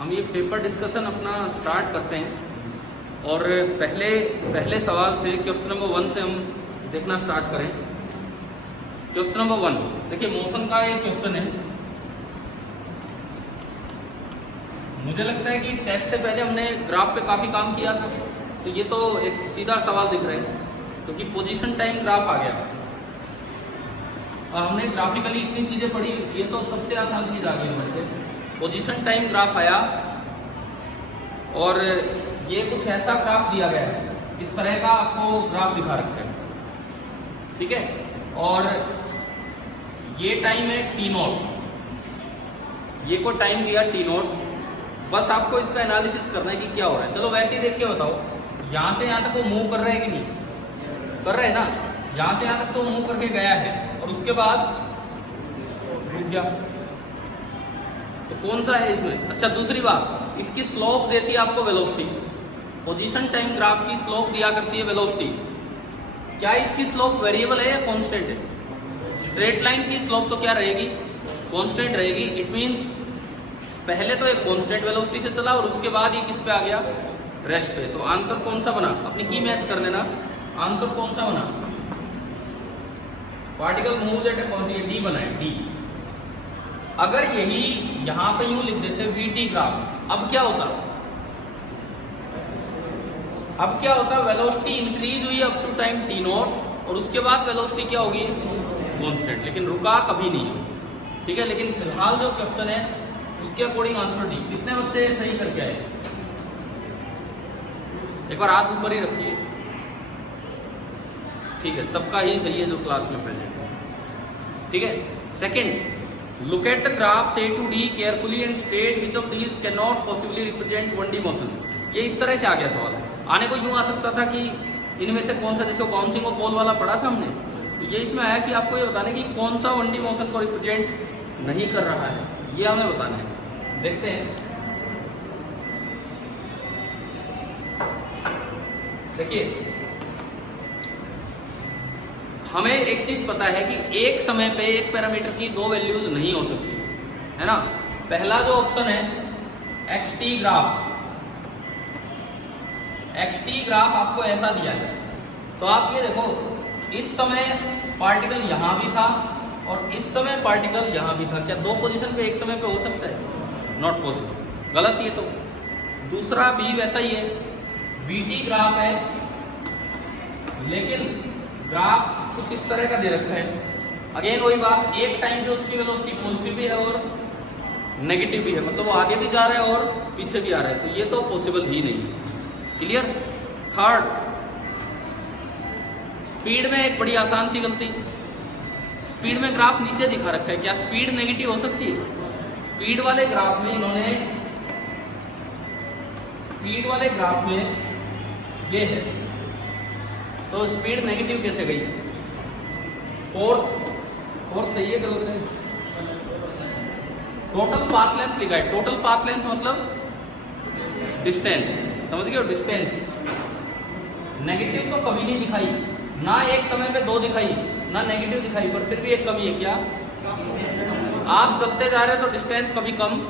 हम ये paper discussion अपना स्टार्ट करते हैं और पहले सवाल से क्वेश्चन नंबर 1 से हम देखना स्टार्ट करें। क्वेश्चन नंबर 1 देखिए, मोशन का ये क्वेश्चन है। मुझे लगता है कि टेस्ट से पहले हमने ग्राफ पे काफी काम किया था, तो ये तो एक सीधा सवाल दिख रहा है क्योंकि पोजीशन टाइम ग्राफ आ गया और हमने ग्राफिकली इतनी चीजें पढ़ी, ये तो सबसे आसान चीज आ गई हमारे से। पोजीशन टाइम ग्राफ आया और ये कुछ ऐसा ग्राफ दिया गया है, इस तरह का आपको ग्राफ दिखा रखा है, ठीक है। और ये टाइम है t0, ये को टाइम दिया t0। बस आपको इसका एनालिसिस करना है कि क्या हो रहा है। चलो वैसे ही देख के बताओ, यहां से यहां तक वो मूव कर रहा है कि नहीं कर रहा है ना। यहां से यहां तक तो मूव करके गया है और उसके बाद रुक गया, तो कौन सा है इसमें? अच्छा, दूसरी बात, इसकी स्लोप देती है आपको वेलोसिटी। पोजीशन टाइम ग्राफ की स्लोप दिया करती है वेलोसिटी। क्या इसकी स्लोप वेरिएबल है या कांस्टेंट है? स्ट्रेट लाइन की स्लोप तो क्या रहेगी? कांस्टेंट रहेगी। इट मींस पहले तो एक कांस्टेंट वेलोसिटी से चला और उसके बाद ये किस पे आ गया? रेस्ट पे। तो आंसर कौन सा बना? अपनी की मैच कर देना। आंसर कौन सा बना? पार्टिकल मूव्स एट कौन सी? डी बना है, डी। अगर यही यहां पे यूं लिख देते वीटी ग्राफ, अब क्या होता? अब क्या होता? वेलोसिटी इंक्रीज हुई अप टू टाइम t0 और उसके बाद वेलोसिटी क्या होगी? कांस्टेंट, लेकिन रुका कभी नहीं है, ठीक है। लेकिन फिलहाल जो क्वेश्चन है उसके अकॉर्डिंग आंसर डी। कितने बच्चे सही करके आए? एक बार हाथ ऊपर ही रखिए, ठीक है। सबका ही सही है जो क्लास में प्रेजेंट है, ठीक है। Second, look at the graph A to D carefully and state which of these can not possibly represent 1D motion. ये इस तरह से आ गया सवाल। आने को यूं आ सकता था कि इनमें से कौन सा, जैसे बाउंसिंग और बॉल वाला पढ़ा था हमने, तो ये इसमें आया कि आपको ये बताना है कि कौन सा 1D मोशन को रिप्रेजेंट नहीं कर रहा है, ये हमें बताना है। देखते हैं, देखिए हमें एक चीज पता है कि एक समय पे एक पैरामीटर की दो वैल्यूज नहीं हो सकती, है ना। पहला जो ऑप्शन है xt ग्राफ, xt ग्राफ आपको ऐसा दिया है, तो आप ये देखो, इस समय पार्टिकल यहां भी था और इस समय पार्टिकल यहां भी था। क्या दो पोजीशन पे एक समय पे हो सकता है? नॉट पॉसिबल, गलत ये तो। दूसरा भी वैसा ही है, vt ग्राफ है लेकिन ग्राफ कुछ इस तरह का दे रखा है। अगेन वही बात, एक टाइम पे उसकी वेलोसिटी पॉजिटिव भी है और नेगेटिव भी है, मतलब वो आगे भी जा रहा है और पीछे भी आ रहा है, तो ये तो पॉसिबल ही नहीं। क्लियर। थर्ड, स्पीड में एक बड़ी आसान सी गलती, स्पीड में ग्राफ नीचे दिखा रखा है। क्या स्पीड नेगेटिव हो सकती है? स्पीड वाले ग्राफ में इन्होंने, स्पीड वाले ग्राफ में ये है, तो स्पीड नेगेटिव कैसे गई? फोर्थ सही है, गलत है? टोटल पाथ लेंथ लिखा है। टोटल पाथ लेंथ मतलब डिस्टेंस, समझ गए हो? डिस्टेंस। नेगेटिव तो कभी नहीं दिखाई, ना एक समय पे दो दिखाई, ना नेगेटिव दिखाई, पर फिर भी एक कमी है। क्या आप चलते जा रहे हो तो डिस्टेंस कभी कम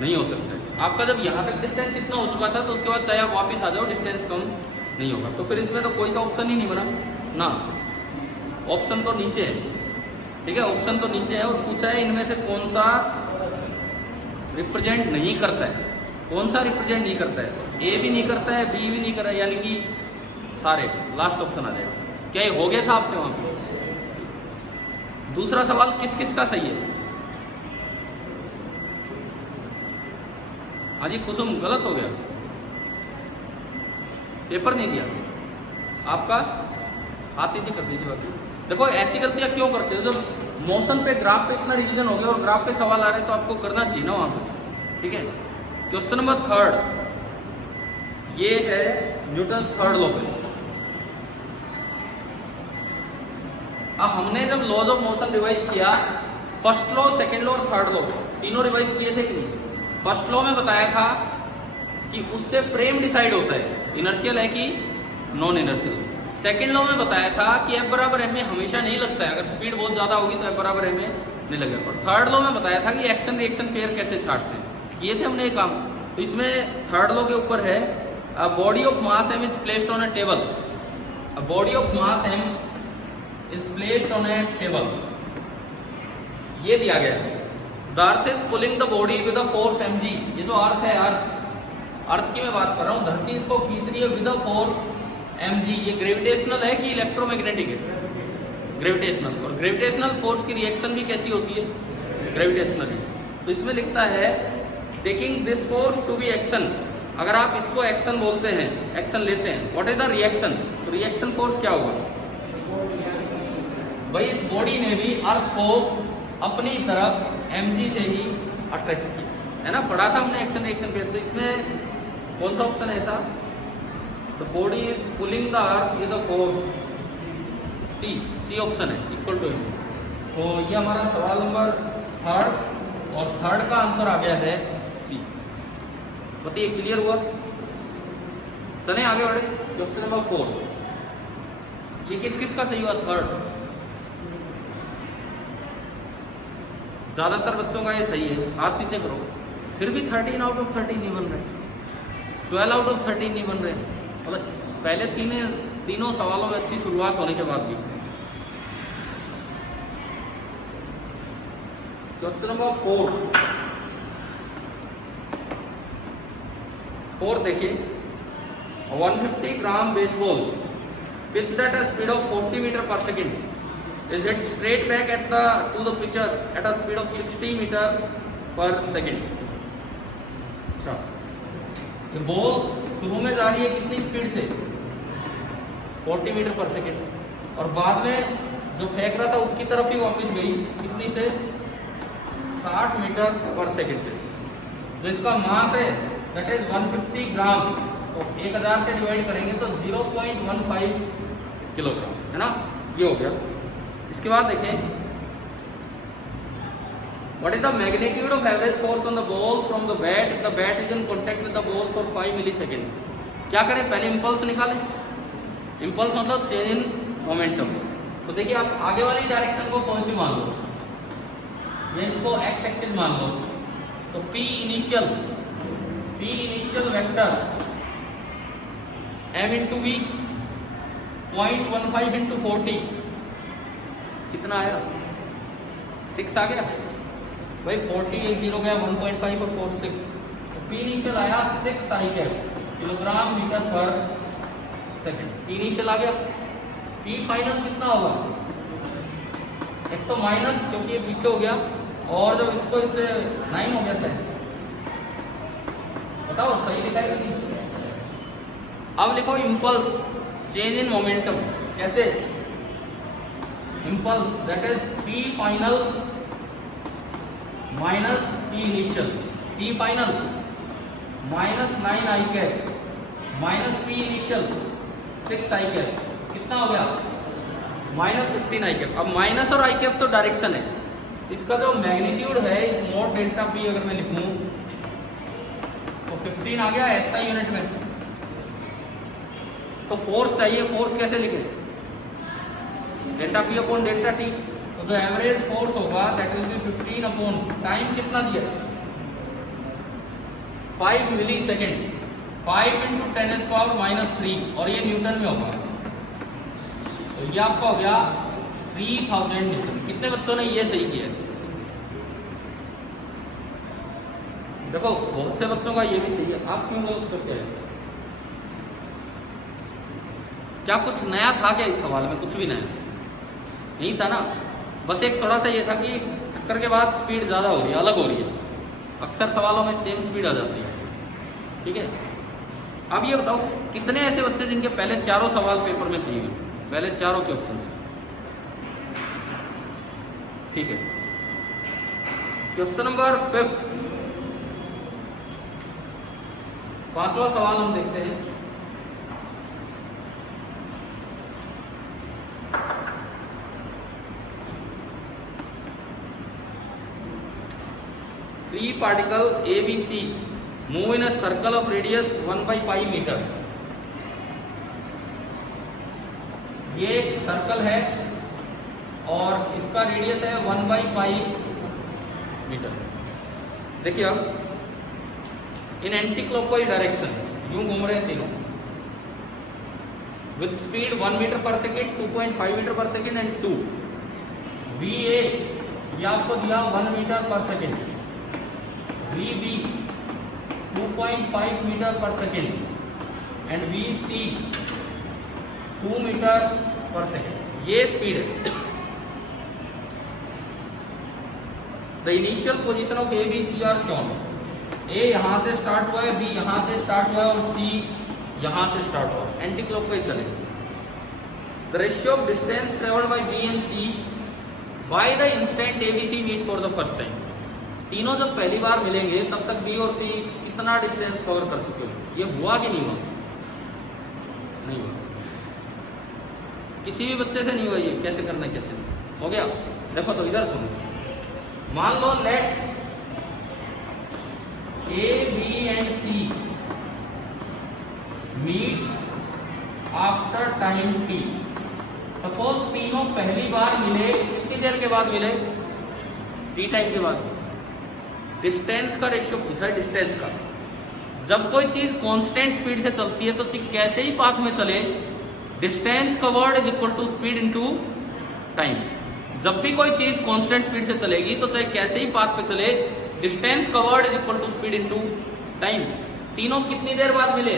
नहीं हो सकता। आपका जब यहां तक डिस्टेंस इतना हो चुका था तो उसके बाद चाहे आप वापिस आ जाओ, डिस्टेंस कम नहीं होगा। तो फिर इसमें तो कोई सा ऑप्शन ही नहीं बना ना। ऑप्शन तो नीचे है, ठीक है, ऑप्शन तो नीचे है और पूछा है इनमें से कौन सा रिप्रेजेंट नहीं करता है। कौन सा रिप्रेजेंट नहीं करता है? ए भी नहीं करता है, बी भी नहीं कर रहा है, यानी कि सारे। लास्ट ऑप्शन आ जाएगा। क्या ये हो गया था आपसे वहां पर? दूसरा सवाल किस किस का सही है? हाँ जी, कुसुम गलत हो गया, पेपर नहीं दिया आपका, हाथ नीचे कर दीजिए। बाकी देखो, ऐसी गलतियां क्यों करते हो? जब मोशन पे ग्राफ पे इतना रिवीजन हो गया और ग्राफ पे सवाल आ रहे हैं तो आपको करना चाहिए ना वहां पे, ठीक है। क्वेश्चन नंबर 3, ये है न्यूटन्स थर्ड लॉ पे। अब हमने जब लॉज ऑफ मोशन रिवाइज किया, फर्स्ट लॉ, सेकेंड लॉ और थर्ड लॉ तीनों रिवाइज किए थे कि नहीं? फर्स्ट लॉ में बताया था कि उससे फ्रेम डिसाइड होता है इनर्शियल है कि नॉन इनर्शियल। सेकेंड लॉ में बताया था कि F बराबर m में हमेशा नहीं लगता है, अगर स्पीड बहुत ज्यादा होगी तो F बराबर m में नहीं लगेगा। और थर्ड लॉ में बताया था कि एक्शन रिएक्शन पेयर कैसे छांटते हैं। किए थे हमने ये काम, तो इसमें थर्ड लॉ के ऊपर है a body of mass m is placed on a table, a body of mass m is placed on a table, ये दिया गया है। The earth is pulling the body with a force mg, ये जो अर्थ है, अर्थ की मैं बात कर रहा हूँ, धरती इसको खींच रही है विद अ फोर्स mg। ये ग्रेविटेशनल है कि इलेक्ट्रोमैग्नेटिक है? ग्रेविटेशनल। और ग्रेविटेशनल फोर्स की रिएक्शन भी कैसी होती है? ग्रेविटेशनल। तो इसमें लिखता है taking this force to be action, अगर आप इसको एक्शन बोलते हैं, एक्शन लेते हैं, व्हाट इज द रिएक्शन? तो रिएक्शन फोर्स क्या होगा भाई? इस बॉडी ने भी अर्थ को अपनी तरफ mg से ही अट्रैक्ट किया है ना, पढ़ा था हमने एक्शन रिएक्शन पे। तो इसमें कौन सा ऑप्शन है ऐसा? The body is pulling the earth with a force, C option है, इक्वल टू। तो ये हमारा सवाल नंबर थर्ड, और थर्ड का आंसर आ गया है सी। बताइए क्लियर हुआ? चले आगे बढ़े। क्वेश्चन नंबर 4, ये किस किस का सही हुआ? थर्ड। ज्यादातर बच्चों का ये सही है, हाथ नीचे करो। फिर भी 13 आउट ऑफ 13 नहीं बन रहे, 12 आउट ऑफ 13 नहीं बन रहे। मतलब पहले तीनों सवालों में अच्छी शुरुआत होने के बाद भी। क्वेश्चन नंबर 4 देखिए, 150 ग्राम baseball pitched at a speed of 40 meter per second is hit straight back to the pitcher at a speed of 60 meter per second। अच्छा, ये बॉल शुरू में जा रही है कितनी स्पीड से? 40 मीटर पर सेकेंड, और बाद में जो फेंक रहा था उसकी तरफ ही वापस गई कितनी से? 60 मीटर पर सेकेंड से। जो इसका मास है दैट इज 150 ग्राम, तो 1000 से डिवाइड करेंगे तो 0.15 किलोग्राम, है ना, ये हो गया। इसके बाद देखें, what is the magnitude of average force on the ball from the bat if the bat is in contact with the ball for 5 millisecond. क्या करें? पहले इंपल्स निकालें। इंपल्स मतलब चेंज इन मोमेंटम। तो देखिए, आप आगे वाली डायरेक्शन को पॉजिटिव मान लो, या इसको एक्स एक्सिस मान लो, तो P initial vector m into B 0.15 into 40 कितना आया? 6 आ गया भाई। 40 एक जीरो गया, 1.5 और 4 6, तो P इनिशियल आया 6 आई किलोग्राम मीटर पर सेकेंड। P इनिशियल आ गया। P फाइनल कितना होगा? एक तो माइनस, क्योंकि ये पीछे हो गया, और जब इसको इससे 9 हो गया सर, बताओ सही लिखा है? अब लिखो इम्पल्स चेंज इन मोमेंटम। कैसे? Impulse that is P final minus P initial. P final minus 9 I cap minus P initial 6 I cap, कितना हो गया? माइनस 15 आई कैप। अब माइनस और आई कैप तो डायरेक्शन है, इसका जो मैग्नीट्यूड है इस मोड डेल्टा पी अगर मैं लिखूं तो 15 आ गया SI यूनिट में। तो फोर्स चाहिए, फोर्स कैसे लिखे? Delta P upon delta T. तो जो एवरेज फोर्स होगा that will be 15 upon time कितना दिया? 5 मिली सेकेंड, 5 इंटू 10⁻³ और ये न्यूटन में होगा। तो ये आपका हो गया 3000 न्यूटन। कितने बच्चों ने ये सही किया? देखो बहुत से बच्चों का ये भी सही है, आप क्यों गलत करते हैं? क्या कुछ नया था क्या इस सवाल में? कुछ भी नया नहीं था ना, बस एक थोड़ा सा ये था कि टक्कर के बाद स्पीड ज़्यादा हो रही है, अलग हो रही है। अक्सर सवालों में सेम स्पीड आ जाती है, ठीक है। अब ये बताओ कितने ऐसे बच्चे जिनके पहले चारों सवाल पेपर में सही हुए, पहले चारों क्वेश्चन, ठीक है। क्वेश्चन नंबर 5, पांचवा सवाल हम देखते हैं। Three particle ABC move in a circle of radius 1/π metre. ये एक सर्कल है और इसका रेडियस है 1/π मीटर। देखिए अब इन एंटी क्लॉकवाइज डायरेक्शन, यूं घूम रहे हैं तीनों विथ स्पीड 1 मीटर पर सेकेंड, 2.5 मीटर पर सेकेंड एंड 2। VA ये आपको दिया 1 मीटर पर सेकेंड, VB 2.5 मीटर पर सेकेंड एंड VC 2 मीटर पर सेकेंड। ये स्पीड है। The initial position of ABC are shown. A यहां से स्टार्ट हुआ है, B यहां से स्टार्ट हुआ है और C यहां से स्टार्ट हुआ। एंटी क्लॉकवाइज चले। The ratio of distance travelled by B and C by the instant ABC meet for the first time. तीनों जब पहली बार मिलेंगे तब तक B और C कितना डिस्टेंस कवर कर चुके हो? ये हुआ कि नहीं हुआ? नहीं हुआ। किसी भी बच्चे से नहीं हुआ। ये कैसे करना है, कैसे नहीं हो गया? देखो तो इधर सुनो। मान लो let A, B and C meet after time T। Suppose तीनों पहली बार मिले, कितनी देर के बाद मिले? T टाइम के बाद। डिस्टेंस का रेशियो पूछा है, डिस्टेंस का। जब कोई चीज कांस्टेंट स्पीड से चलती है तो कैसे ही पाथ में चले, distance covered is equal to speed into time. जब भी कोई चीज कांस्टेंट स्पीड से चलेगी तो चाहे कैसे ही पाथ पे चले, distance covered is equal to speed into time. तीनों कितनी देर बाद मिले?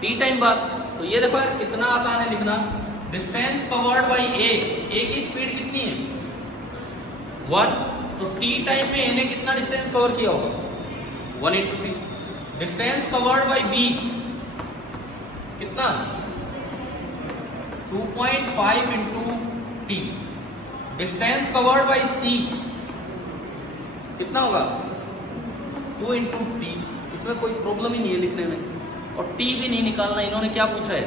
T टाइम बाद। तो ये देखो यार कितना आसान है लिखना। डिस्टेंस कवर्ड बाई A की स्पीड कितनी है? 1। तो T टाइम में A ने कितना डिस्टेंस कवर किया होगा? 1 × T। Distance covered by B कितना? 2.5 × T। Distance covered by C कितना होगा? 2 × T। इसमें कोई प्रॉब्लम ही नहीं है लिखने में। और T भी नहीं निकालना। इन्होंने क्या पूछा है?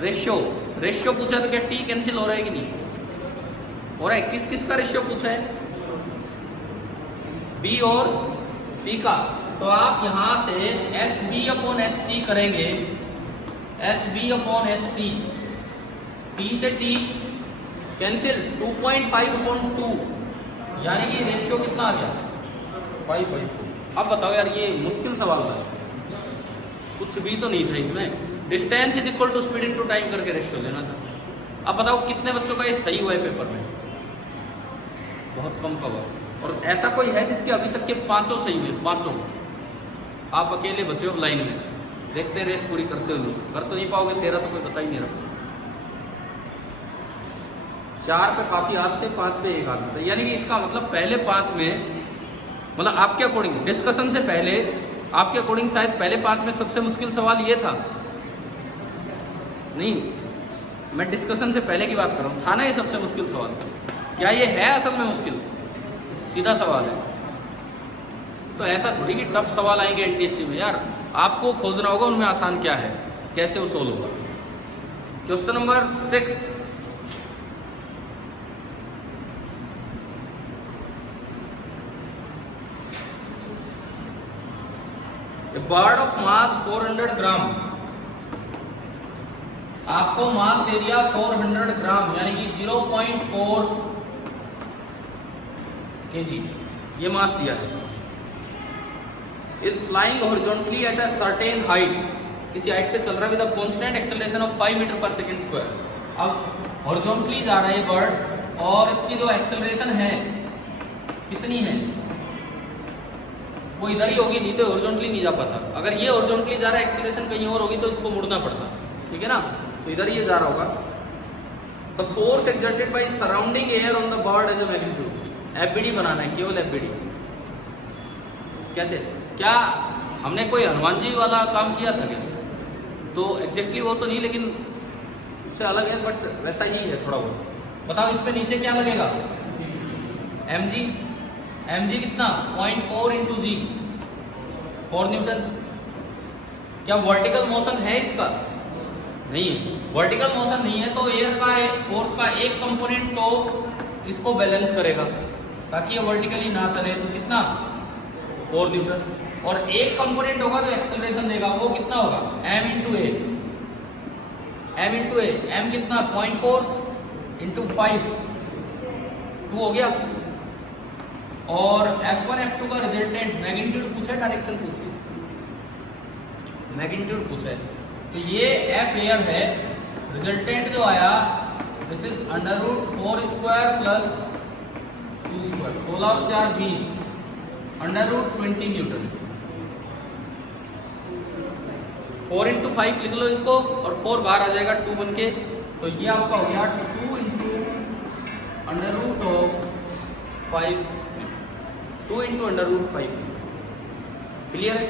रेशियो। रेशियो पूछा है तो क्या T कैंसिल हो रहा है कि नहीं हो रहा है? किस किस का रेशियो पूछा है? B और C का। तो आप यहां से SB/SC करेंगे। SB/SC, T से T कैंसिल, 2.5/2 यानी कि रेशियो कितना आ गया? 5/4। अब बताओ यार, ये मुश्किल सवाल था, कुछ भी तो नहीं था इसमें। Distance is equal to speed into time करके रेशियो लेना था। अब बताओ कितने बच्चों का ये सही हुआ है पेपर में? बहुत कम का हुआ। और ऐसा कोई है जिसके अभी तक के 5 सही हुए? 5। आप अकेले बचे हो लाइन में, देखते रेस पूरी करते हो। लोग कर तो नहीं पाओगे, 13 तो कोई बता ही नहीं रहा। 4 पे काफी हाथ थे, 5 पे एक हाथ थे। यानी कि इसका मतलब पहले 5 में, मतलब आपके अकॉर्डिंग डिस्कशन से पहले आपके अकॉर्डिंग शायद पहले 5 में सबसे मुश्किल सवाल ये था। नहीं, मैं डिस्कशन से पहले की बात कर रहा हूँ। था ना ये सबसे मुश्किल सवाल? क्या ये है असल में मुश्किल? सीधा सवाल है। तो ऐसा थोड़ी कि टफ सवाल आएंगे एनटीएससी में यार। आपको खोजना होगा उनमें आसान क्या है, कैसे वो सोल्व होगा। Question number 6। A bird of mass 400 ग्राम, आपको मास दे दिया 400 ग्राम यानी कि 0.4 kg, ये मास दिया है। Is flying horizontally at a certain height, किसी हाइट पे चल रहा है with a constant acceleration of 5 metre per second square. अब हॉरिजॉन्टली जा रहा है बर्ड और इसकी जो एक्सेलरेशन है कितनी है? वो इधर ही होगी, नहीं तो हॉरिजॉन्टली नहीं जा पाता। अगर ये हॉरिजॉन्टली जा रहा है, एक्सेलरेशन कहीं और होगी तो इसको मुड़ना पड़ता, ठीक है ना? तो इधर ये जा रहा होगा। The force exerted by surrounding air on the bird as a magnitude. FBD बनाना है, केवल एफबीडी। कैसे? क्या हमने कोई हनुमान जी वाला काम किया था क्या? तो एग्जैक्टली वो तो नहीं, लेकिन इससे अलग है, बट वैसा ही है थोड़ा बहुत। बताओ इस पे नीचे क्या लगेगा? mg। mg कितना? 0.4 × g, 4 न्यूटन। क्या वर्टिकल मोशन है इसका? नहीं है, वर्टिकल मोशन नहीं है। तो एयर का फोर्स का एक कंपोनेंट तो इसको बैलेंस करेगा ताकि ये वर्टिकली ना चले। तो कितना? 4 न्यूटन। और एक कंपोनेंट होगा तो एक्सेलरेशन देगा, वो कितना होगा? m × a। m कितना? 0.4 × 5, 2 हो गया। और F1 F2 का रिजल्टेंट मैग्नीट्यूड पूछा है, डायरेक्शन पूछी, मैग्नीट्यूड पूछा है। तो ये F एयर है, रिजल्टेंट जो आया दिस इज √4² प्लस 2², 16 और 4 20, √20 न्यूटन। 4 × 5 लिख लो इसको, और 4 बाहर आ जाएगा 2 बन के, तो ये आपका हो गया 2 × √5, 2 × √5। क्लियर है?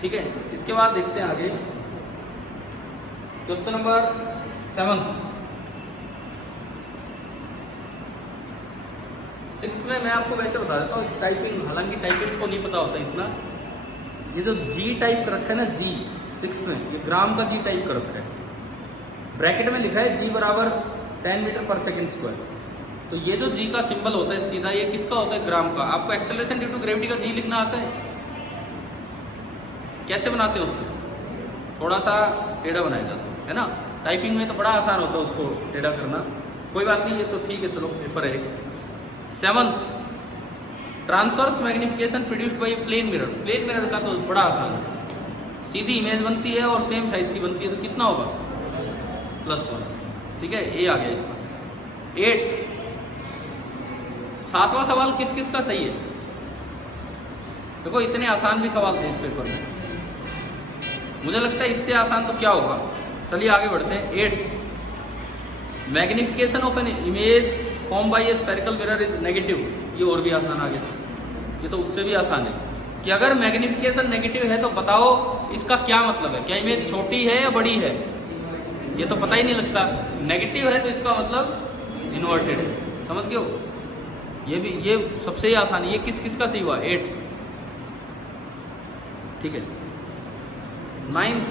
ठीक है, इसके बाद देखते हैं आगे क्वेश्चन नंबर 7। 6th में मैं आपको वैसे बता देता हूँ टाइपिंग, हालांकि टाइपिस्ट को नहीं पता होता इतना। ये जो जी टाइप कर रखा है ना, जी 6th में, ये ग्राम का जी टाइप कर रखा है, ब्रैकेट में लिखा है जी बराबर 10 मीटर पर सेकेंड स्क्वायर। तो ये जो जी का सिंबल होता है सीधा, ये किसका होता है? ग्राम का। आपको एक्सेलरेशन ड्यू टू ग्रेविटी का जी लिखना आता है? कैसे बनाते हैं उसको? थोड़ा सा टेढ़ा बनाया जाता है ना। टाइपिंग में तो बड़ा आसान होता है उसको टेढ़ा करना, कोई बात नहीं, ये तो ठीक है, चलो पेपर है। 7th, transverse magnification produced by plane mirror. Plane mirror का तो बड़ा आसान है, सीधी इमेज बनती है और सेम साइज की बनती है, तो कितना होगा? +1। ठीक है, ए आ गया इसका। 8th, 7वां सवाल किस किस का सही है? देखो इतने आसान भी सवाल थे इस पेपर में, मुझे लगता है इससे आसान तो क्या होगा। चलिए आगे बढ़ते हैं। 8th, magnification of an image form by A spherical mirror is negative. ये और भी आसान आ गया, ये तो उससे भी आसान है कि अगर मैग्निफिकेशन नेगेटिव है तो बताओ इसका क्या मतलब है? क्या इमेज छोटी है या बड़ी है? ये तो पता ही नहीं लगता। नेगेटिव है तो इसका मतलब इन्वर्टेड है, समझ गए हो? ये भी, ये सबसे ही आसान है। ये किस किस का सही हुआ? 8th। ठीक है। 9th,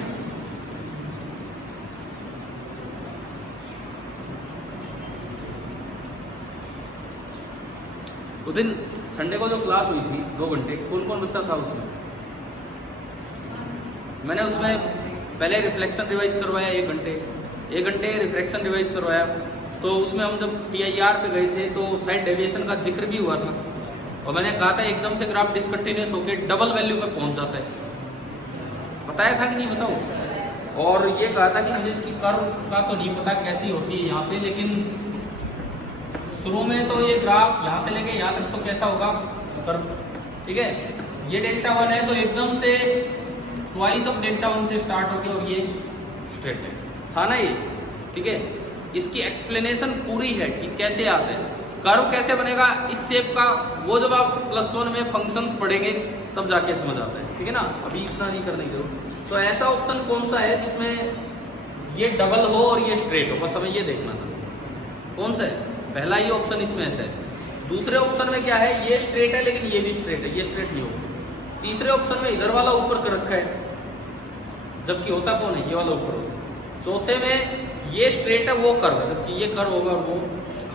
उस दिन संडे को जो क्लास हुई थी 2 घंटे, कौन कौन बच्चा था उसमें? मैंने उसमें पहले रिफ्लेक्शन रिवाइज करवाया 1 घंटे, 1 घंटे रिफ्लेक्शन रिवाइज करवाया। तो उसमें हम जब TIR पे गए थे तो साइड डेविएशन का जिक्र भी हुआ था, और मैंने कहा था एकदम से ग्राफ डिसकंटिन्यूस होकर डबल वैल्यू पे पहुंच जाता है। बताया था कि नहीं बताओ? और ये कहा था कि मुझे इसकी कर्व का तो नहीं पता कैसी होती है यहाँ पे, लेकिन शुरू में तो ये ग्राफ यहाँ से लेके यहाँ तक तो कैसा होगा कर्व। ठीक है, ये Δ1 है तो एकदम से ट्वाइस ऑफ Δ1 से स्टार्ट होके और ये स्ट्रेट लाइन था ना ये। ठीक है, इसकी एक्सप्लेनेशन पूरी है कि कैसे आता है, कर्व कैसे बनेगा इस शेप का, वो जब आप +1 में फंक्शंस पढ़ेंगे तब जाके समझ आता है। ठीक है ना, अभी इतना नहीं करने की जरूरत। तो ऐसा ऑप्शन कौन सा है जिसमें ये डबल हो और ये स्ट्रेट हो, बस हमें ये देखना था कौन सा है। पहला ही ऑप्शन इसमें ऐसा है। दूसरे ऑप्शन में क्या है? ये स्ट्रेट है लेकिन ये भी स्ट्रेट है, ये स्ट्रेट नहीं होगा। तीसरे ऑप्शन में इधर वाला ऊपर कर रखा है, जबकि होता कौन है? ये वाला ऊपर होता है। चौथे में ये स्ट्रेट है, वो कर्व है, जबकि ये कर्व होगा। और वो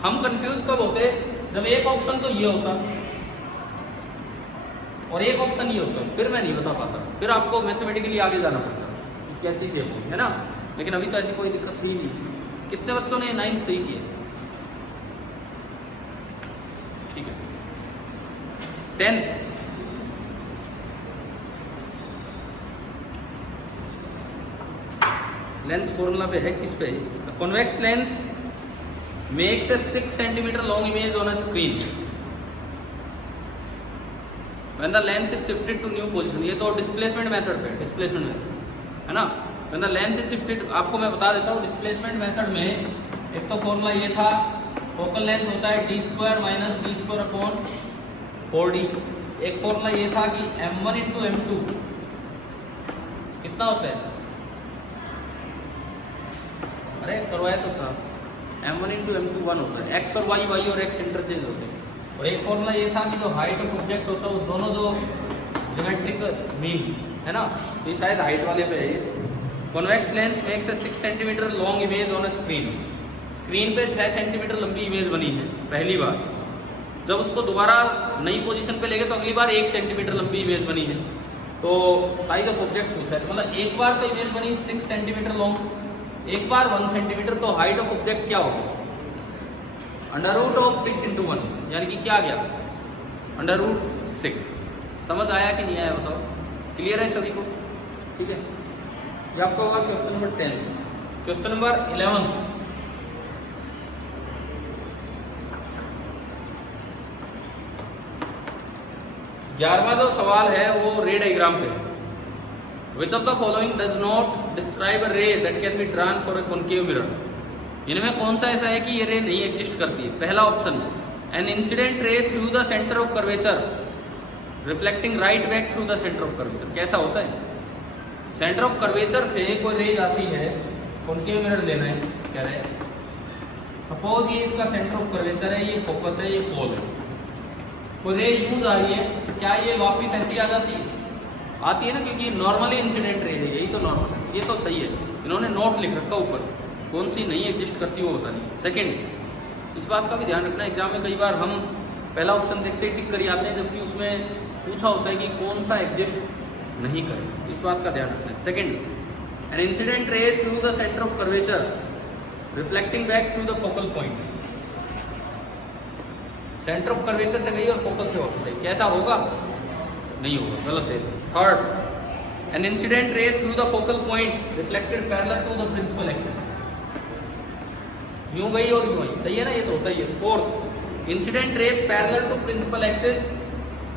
हम कंफ्यूज कब होते? जब एक ऑप्शन तो ये होता और एक ऑप्शन ये होता, फिर मैं नहीं बता पाता, फिर आपको मैथमेटिकली आगे जाना पड़ता कैसी शेप होगी, है ना। लेकिन अभी तो ऐसी कोई दिक्कत थी नहीं। कितने बच्चों ने 9th सही किया? ठीक है। 10th, लेंस फॉर्मूला पे है, किस पे? Convex lens makes a 6 centimetre long image on a screen when the lens is shifted to new position. ये तो डिस्प्लेसमेंट मेथड पे, डिस्प्लेसमेंट मेथड है ना। When the lens is shifted, आपको मैं बता देता हूँ डिस्प्लेसमेंट मेथड में एक तो फॉर्मूला ये था, फोकल लेंथ होता है d² - d²/4d। एक फॉर्मूला ये था कि m1 × m2 कितना होता है? अरे करवाया तो था, m1 × m2 1 होता है। x और y और x इंटरचेंज होते हैं। और एक फॉर्मूला ये था कि जो हाइट ऑफ ऑब्जेक्ट होता है वो दोनों जो ज्योमेट्रिक मीन है ना, तो ये शायद हाइट वाले पे है। ये convex lens makes a 6 centimetre long image on a screen. Screen पे 6 सेंटीमीटर लंबी इमेज बनी है पहली बार। जब उसको दोबारा नई पोजीशन पे ले गए तो अगली बार 1 सेंटीमीटर लंबी इमेज बनी है। तो साइज ऑफ ऑब्जेक्ट पूछा है, तो मतलब एक बार तो इमेज बनी 6 सेंटीमीटर लॉन्ग, एक बार 1 सेंटीमीटर। तो हाइट ऑफ ऑब्जेक्ट क्या होगी? √6 × 1, यानी कि क्या आ गया √6। समझ आया कि नहीं आया बताओ? क्लियर है सभी को? ठीक है, ये आपका होगा क्वेश्चन नंबर 10। क्वेश्चन नंबर 11, ग्यारहवां जो सवाल है वो रे डायग्राम पे है। Which of the following does not describe a ray that can be drawn for a concave mirror. इनमें कौन सा ऐसा है कि ये रे नहीं एग्जिस्ट करती है? पहला option, N incident ray through the centre of curvature reflecting right back through the centre of curvature. कैसा होता है? सेंटर ऑफ कर्वेचर से कोई रे जाती है, कॉनकेव मिरर लेना है, कह रहे हैं सपोज ये इसका सेंटर ऑफ कर्वेचर है, ये फोकस है, ये पोल है, कोई रे यूज आ रही है, क्या ये वापस ऐसी आ जाती है? आती है ना, क्योंकि नॉर्मली इंसिडेंट रे है, यही तो नॉर्मल, ये तो सही है। इन्होंने नोट लिख रखा ऊपर, कौन सी नहीं एग्जिस्ट करती वो बता नहीं। सेकंड, इस बात का भी ध्यान रखना, एग्जाम में कई बार हम पहला ऑप्शन देखते ही टिक कर आते हैं, जबकि उसमें पूछा होता है कि कौन सा एग्जिस्ट नहीं करे, इस बात का ध्यान रखना है। Second, N incident ray through the centre of curvature reflecting back through the focal point. Centre of curvature से गई और फोकल से वापस आई, कैसा होगा? नहीं होगा, गलत है। Third, an incident ray through the focal point reflected parallel to the principal axis. यूं गई और यूं आई, सही है ना, ये तो होता ही है। Fourth, incident ray parallel to principal axis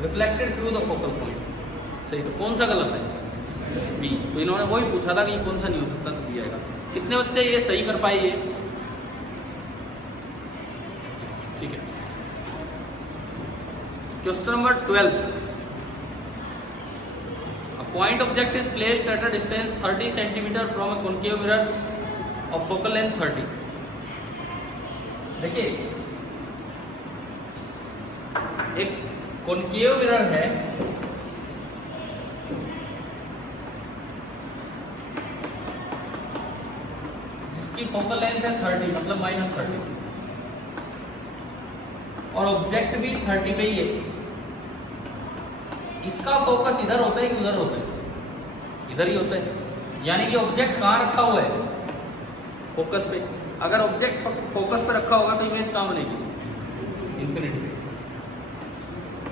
reflected through the focal point. सही, तो कौन सा गलत है? बी। तो इन्होंने वही पूछा था कि कौन सा नहीं हो सकता, तो दिया जाएगा। कितने बच्चे ये सही कर पाए? ये ठीक है। Question number 12, a point object is placed at a distance 30 cm from a concave mirror of focal length 30। देखिए, एक कॉनकेव मिरर है, जिसकी फोकल लेंथ है 30, मतलब -30, और ऑब्जेक्ट भी 30 पे ही है। इसका फोकस इधर होता है कि उधर होता है? इधर ही होता है, यानी कि ऑब्जेक्ट कहाँ रखा हुआ है? फोकस पे। अगर ऑब्जेक्ट फोकस पे रखा होगा तो इमेज कहाँ बनेगी? इंफिनिटी पे।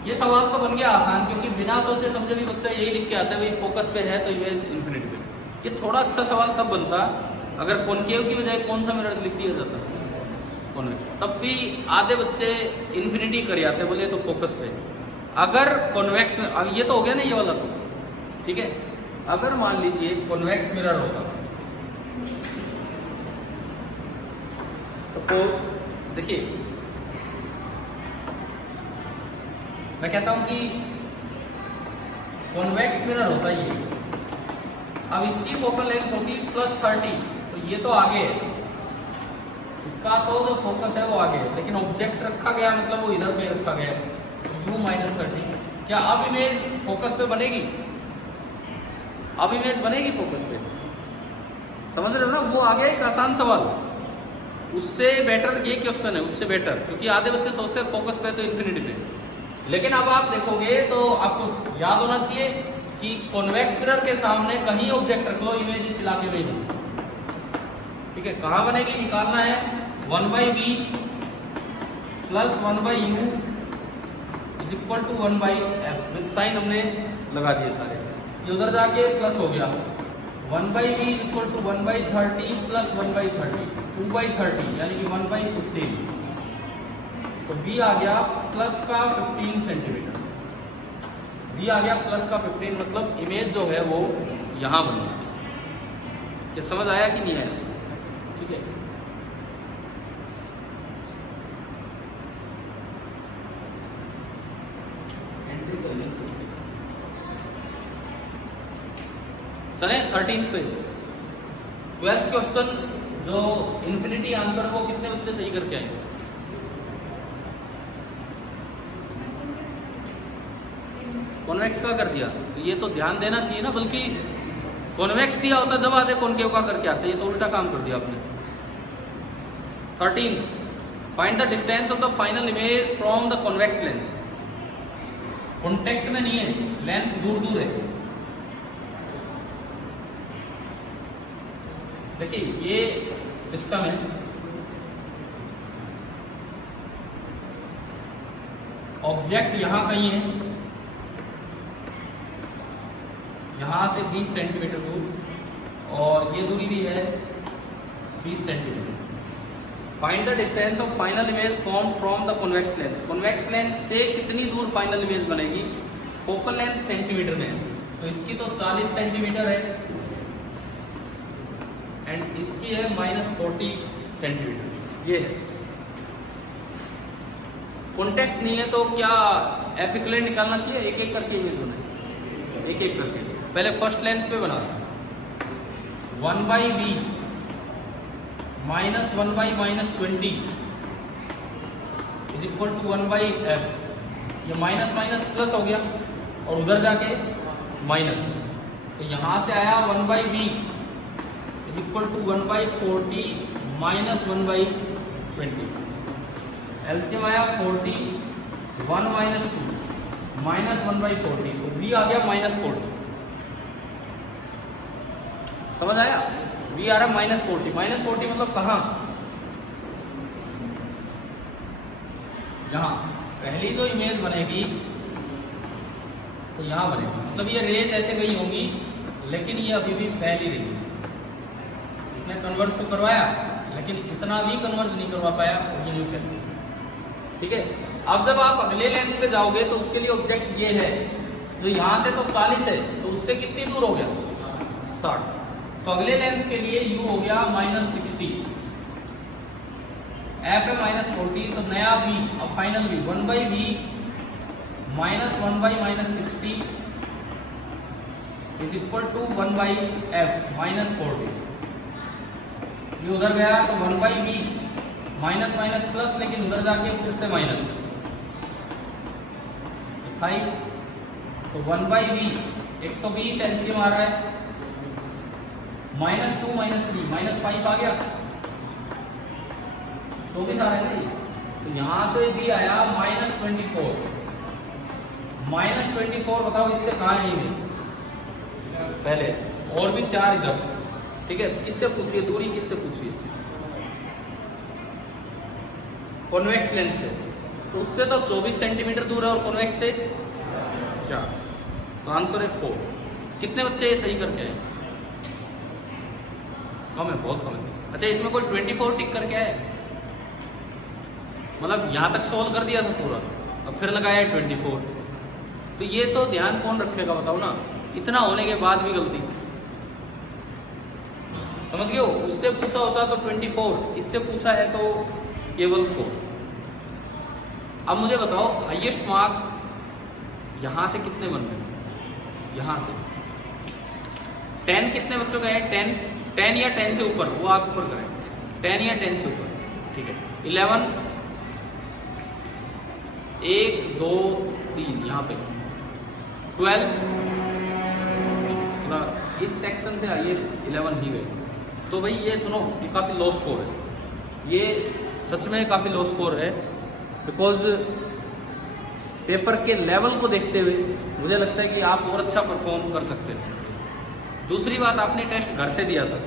ये सवाल तो बन गया आसान, क्योंकि बिना सोचे समझे भी बच्चा यही लिख के आता है, भाई फोकस पे है तो इमेज इंफिनिटी पे। ये थोड़ा अच्छा सवाल तब बनता अगर कॉनकेव की बजाय कौन सा मिरर लिख दिया जाता? कॉन्वेक्स। तब भी आधे बच्चे इंफिनिटी कर जाते, बोले तो फोकस पे। अगर कॉन्वेक्स में, ये तो हो गया ना ये वाला, तो ठीक है। अगर मान लीजिए कॉन्वेक्स मिरर होगा, सपोज, देखिए मैं कहता हूं कि कॉन्वेक्स मिरर होता ही है। अब इसकी फोकल लेंथ होगी +30, तो ये तो आगे है, इसका तो जो फोकस है वो आगे है, लेकिन ऑब्जेक्ट रखा गया मतलब वो इधर पे रखा गया है, u-30। क्या अब इमेज फोकस पे बनेगी? अब इमेज बनेगी फोकस पे, समझ रहे हो ना? वो आ गया एक आसान सवाल, उससे बेटर ये क्वेश्चन है, उससे बेटर, क्योंकि आधे बच्चे सोचते हैं फोकस पे तो इंफिनिटी पे। लेकिन अब आप देखोगे तो आपको याद होना चाहिए कि कॉन्वेक्स मिरर के सामने कहीं ऑब्जेक्ट रख लो, इमेज इस इलाके में ही बनेगी। ठीक है, कहाँ बनेगी? निकालना है 1/v + 1/u = 1/f। With sign हमने लगा दिए सारे, ये उधर जाके प्लस हो गया। 1/v = 1/30 + 1/30, 2/30, यानी कि 1/15। तो v आ गया प्लस का 15 सेंटीमीटर, v आ गया प्लस का 15, मतलब इमेज जो है वो यहाँ बनेगी। ये समझ आया कि नहीं आया? ठीक है, चले 13th पे। 12th क्वेश्चन जो इंफिनिटी आंसर वो कितने बच्चे सही करके आए? कॉन्वेक्स का कर दिया, तो ये तो ध्यान देना चाहिए ना, बल्कि कॉन्वेक्स दिया होता जब आधे कॉनकेव का करके आते, ये तो उल्टा काम कर दिया आपने। 13, find the distance of the final image from the convex lens. Contact में नहीं है, लेंस दूर दूर है। देखिए ये सिस्टम है ऑब्जेक्ट यहाँ कहीं है, यहाँ से 20 सेंटीमीटर दूर और ये दूरी भी है 20 centimetre. Find the distance of final image form from the convex lens. Convex lens से कितनी दूर फाइनल इमेज बनेगी? फोकल लेंथ सेंटीमीटर में है, तो इसकी तो 40 सेंटीमीटर है एंड इसकी है -40 सेंटीमीटर। ये है कॉन्टेक्ट नहीं है तो क्या एपिक्यूलेट निकालना चाहिए? एक एक करके इमेज बनाए, एक एक करके। पहले फर्स्ट लेंस पे बना 1/v -1/-20 is equal to 1/f। ये माइनस माइनस प्लस हो गया और उधर जाके माइनस, तो यहां से आया 1/v is equal to 1/40 -1/20। LCM आया 40, 1 - 2 -1/40, तो v आ गया -40। समझ आया? v आ रहा -40। -40 मतलब कहाँ? यहाँ पहली जो इमेज बनेगी तो यहाँ बनेगी, मतलब ये रेज ऐसे गई होंगी लेकिन ये अभी भी फैल ही रही है। इसने कन्वर्स तो करवाया लेकिन इतना भी कन्वर्स नहीं करवा पाया, ये नहीं फैल। ठीक है, अब जब आप अगले लेंस पे जाओगे तो उसके लिए ऑब्जेक्ट ये है, जो यहाँ से तो 40 है तो उससे कितनी दूर हो गया? 60। तो अगले लेंस के लिए u हो गया -60, f है -40, तो नया v, अब final v 1/v -1/-60 is equal to 1/f -40। ये उधर गया तो 1/v माइनस माइनस प्लस, लेकिन उधर जाके फिर से माइनस 5, तो 1/v 120 एलसीएम आ रहा है, -2 -3 -5 आ गया, 24 आ रहा है ना। तो यहां से भी आया -24, -24 बताओ इससे कहाँ है इमेज? पहले और भी 4 इधर। ठीक है, किससे पूछिए दूरी, किससे पूछिए? कॉन्वेक्स लेंस से, तो उससे तो 24 सेंटीमीटर दूर है और कॉन्वेक्स से 4, तो आंसर है 4। कितने बच्चे ये सही करके आए? कम है, बहुत कम है। अच्छा, इसमें कोई 24 टिक करके आए? मतलब यहाँ तक सोल्व कर दिया था पूरा, अब फिर लगाया 24, तो ये तो ध्यान कौन रखेगा बताओ ना, इतना होने के बाद भी गलती। समझ गए हो? उससे पूछा होता तो 24, इससे पूछा है तो केवल 4। अब मुझे बताओ हाईएस्ट मार्क्स यहाँ से कितने बन रहे? यहाँ से 10 कितने बच्चों का है? 10 या 10 से ऊपर, वो आप ऊपर करें, 10 या 10 से ऊपर। ठीक है, 11, 1 2 3 यहाँ पे 12, इस सेक्शन से हाईएस्ट 11 ही गए। तो भाई ये सुनो, ये काफ़ी लो स्कोर है, ये सच में काफ़ी लो स्कोर है, बिकॉज पेपर के लेवल को देखते हुए मुझे लगता है कि आप और अच्छा परफॉर्म कर सकते हैं। दूसरी बात, आपने टेस्ट घर से दिया था,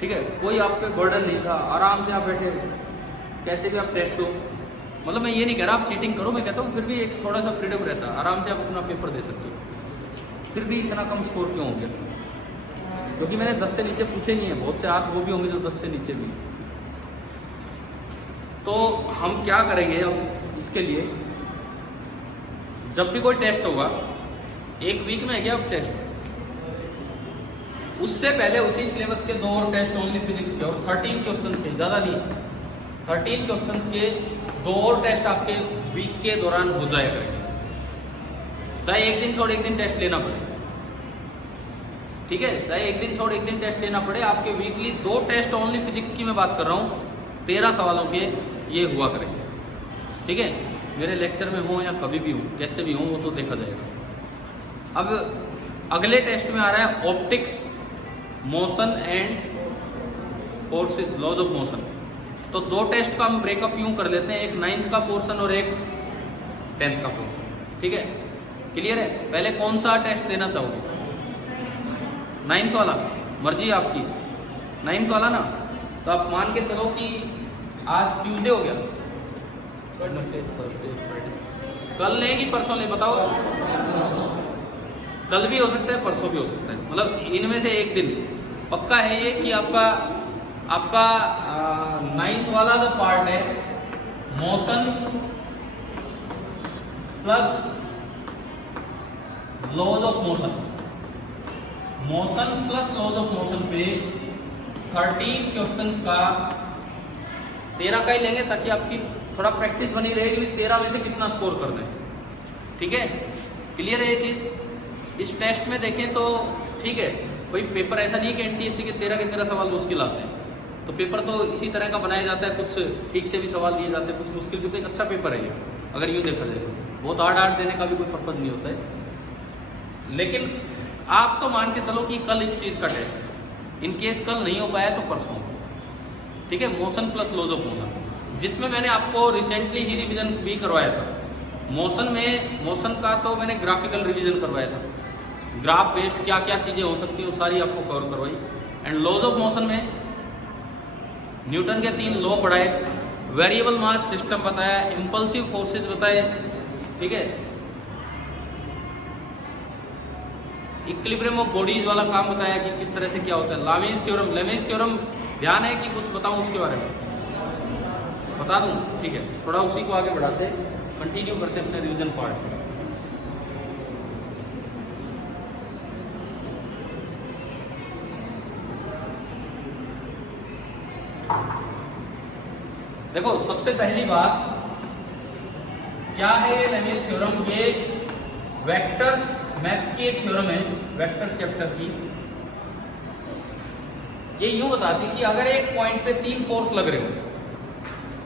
ठीक है, कोई आप पे बर्डन नहीं था, आराम से आप बैठे, कैसे भी आप टेस्ट दो। मतलब मैं ये नहीं कह रहा आप चीटिंग करो, मैं कहता हूँ फिर भी एक थोड़ा सा फ्रीडम रहता है, आराम से आप अपना पेपर दे सकते हो। फिर भी इतना कम स्कोर क्यों हो गया? क्योंकि मैंने 10 से नीचे पूछे नहीं है, बहुत से आप वो भी होंगे जो 10 से नीचे भी। तो हम क्या करेंगे अब इसके लिए, जब भी कोई टेस्ट होगा, एक वीक में है क्या अब टेस्ट, उससे पहले उसी सिलेबस के 2 और टेस्ट ओनली फिजिक्स के, और 13 क्वेश्चंस के, ज़्यादा नहीं, 13 क्वेश्चंस के 2 और टेस्ट आपके वीक के दौरान हो जाया करेंगे। चाहे एक दिन छोड़ एक दिन टेस्ट लेना पड़े, ठीक है, चाहे एक दिन छोड़ एक दिन टेस्ट लेना पड़े, आपके वीकली 2 टेस्ट ओनली फिजिक्स की मैं बात कर रहा हूँ, 13 सवालों के ये हुआ करेंगे। ठीक है, मेरे लेक्चर में हो या कभी भी हो, कैसे भी हो, वो तो देखा जाएगा। अब अगले टेस्ट में आ रहा है optics, motion and forces, laws of motion. तो 2 टेस्ट का हम ब्रेकअप यूं कर लेते हैं, एक 9th का पोर्शन और एक 10th का पोर्शन। ठीक है, क्लियर है? पहले कौन सा टेस्ट देना चाहोगे? 9th वाला, मर्जी आपकी, 9th वाला ना। तो आप मान के चलो कि आज ट्यूसडे हो गया, वेडनेसडे, थर्सडे, फ्राइडे, कल लें कि परसों लें बताओ? कल भी हो सकता है, परसों भी हो सकता है, मतलब इनमें से एक दिन पक्का है ये कि आपका 9th वाला जो पार्ट है, motion plus laws of motion, motion plus laws of motion पे 13 क्वेश्चंस का 13 का ही लेंगे ताकि आपकी थोड़ा प्रैक्टिस बनी रहेगी 13 में से कितना स्कोर करना है। ठीक है, क्लियर है ये चीज? इस टेस्ट में देखें तो ठीक है भाई, पेपर ऐसा नहीं कि एनटीएससी के 13 के 13 सवाल मुश्किल आते हैं, तो पेपर तो इसी तरह का बनाया जाता है, कुछ ठीक से भी सवाल दिए जाते हैं, कुछ मुश्किल भी। तो एक अच्छा पेपर है ये, अगर यूँ देखा जाए तो बहुत हार्ड देने का भी कोई पर्पज नहीं होता है। लेकिन आप तो मान के चलो कि कल इस चीज का टेस्ट, इन केस कल नहीं हो पाया तो परसों, ठीक है, motion plus laws of motion, जिसमें मैंने आपको रिसेंटली ही रिवीजन भी करवाया था। मोशन का तो मैंने ग्राफिकल रिवीजन करवाया था, ग्राफ बेस्ड क्या क्या चीजें हो सकती हैं वो सारी आपको कवर करवाई। एंड लॉज ऑफ मोशन में न्यूटन के 3 लॉ पढ़ाए, वेरिएबल मास सिस्टम बताया, इंपल्सिव फोर्सेस बताए, ठीक है, इक्विलिब्रियम ऑफ बॉडीज वाला काम बताया कि किस तरह से क्या होता है। लेमेज थ्योरम ध्यान है कि कुछ बताऊं उसके बारे में? बता दूं? ठीक है, थोड़ा उसी को आगे बढ़ाते हैं, कंटिन्यू करते अपने रिवीजन पार्ट। देखो सबसे पहली बात क्या है लेमेज थ्योरम? ये वेक्टर्स मैथ्स की एक थ्योरम है, वेक्टर चैप्टर की। ये यूं बताती है कि अगर एक पॉइंट पे 3 फोर्स लग रहे हो,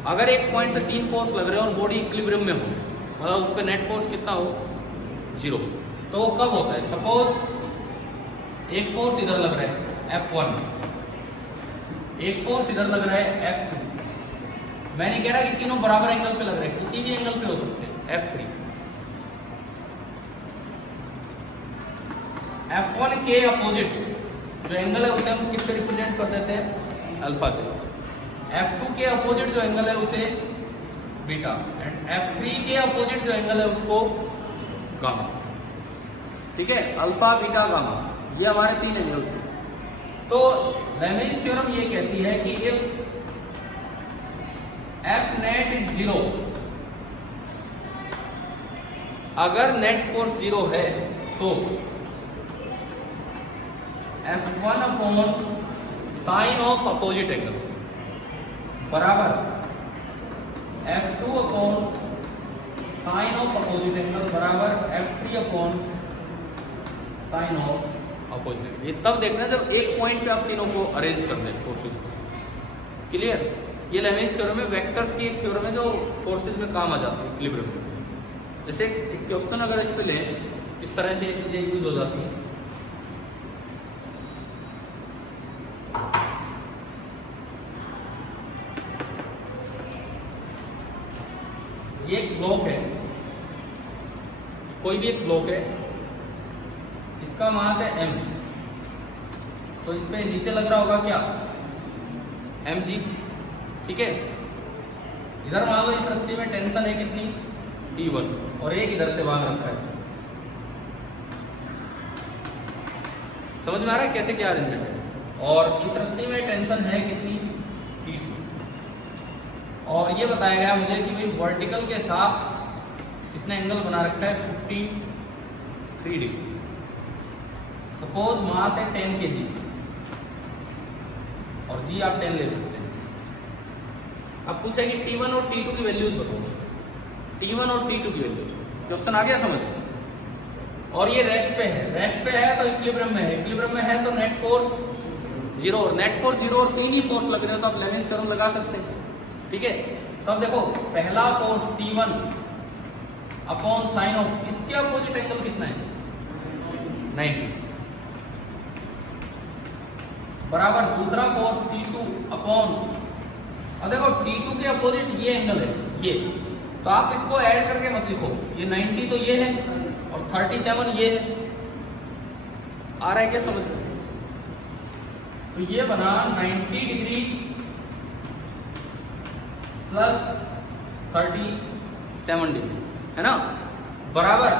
अगर एक पॉइंट पे 3 फोर्स लग रहे हो और बॉडी इक्विलिब्रियम में हो, मतलब उस पर नेट फोर्स कितना हो? 0, तो वो कब होता है? सपोज एक फोर्स इधर लग रहा है F1, एक फोर्स इधर लग रहा है F2। मैं नहीं कह रहा कि तीनों बराबर एंगल पे लग रहे हैं, किसी भी एंगल पे हो सकते हैं। F3, F1 के अपोजिट जो एंगल है उसे हम किससे रिप्रेजेंट कर देते हैं? अल्फा से। F2 के अपोजिट जो एंगल है उसे बीटा, एंड F3 के अपोजिट जो एंगल है उसको गामा। ठीक है, अल्फा बीटा गामा, ये हमारे 3 एंगल्स हैं। तो लेमेज थ्योरम ये कहती है कि इफ F नेट इज 0, अगर नेट फोर्स 0 है तो F1 upon sine of opposite angle बराबर F2 upon sine of opposite angle बराबर F3 upon sine of opposite angle. ये तब देखना जब एक पॉइंट पे आप तीनों को अरेंज करते हैं फोर्सेस को। क्लियर? ये लेमेज थ्योरम है, वेक्टर्स की एक थ्योरम है जो फोर्सेस में काम आ जाती है इक्विलिब्रियम में। जैसे एक क्वेश्चन अगर इस पे लें, इस तरह से ये चीजें यूज हो जाती है। ये एक ब्लॉक है, कोई भी एक ब्लॉक है, इसका मास है m, तो इस पे नीचे लग रहा होगा क्या? mg। ठीक है, इधर मान लो इस रस्सी में टेंशन है कितनी? T1, और एक इधर से बांध रखा है। समझ में आ रहा है कैसे क्या अरेंजमेंट है? और इस रस्सी में टेंशन है कितनी? T2। और ये बताया गया मुझे कि भाई वर्टिकल के साथ इसने एंगल बना रखा है 53 डिग्री। सपोज मास है 10 kg और जी आप 10 ले सकते हैं। अब पूछे कि T1 और T2 की वैल्यूज बताओ, T1 और T2 की वैल्यूज। क्वेश्चन आ गया समझ? और ये रेस्ट पे है, रेस्ट पे है तो इक्विलिब्रियम में है, इक्विलिब्रियम में है तो नेट फोर्स 0, और नेट फोर्स 0 और 3 ही फोर्स लग रहे हो तो आप लेमेज थ्योरम लगा सकते हैं। ठीक है, तो अब देखो पहला force T1 upon sine of, इसके अपोजिट एंगल कितना है? 90 बराबर दूसरा फोर्स T2 अपॉन, अब देखो T2 के अपोजिट ये एंगल है ये, तो आप इसको ऐड करके मत लिखो, ये 90 तो ये है और 37 ये है। आ रहा है क्या समझ? तो ये बना 90 डिग्री प्लस 37 डिग्री, है ना? बराबर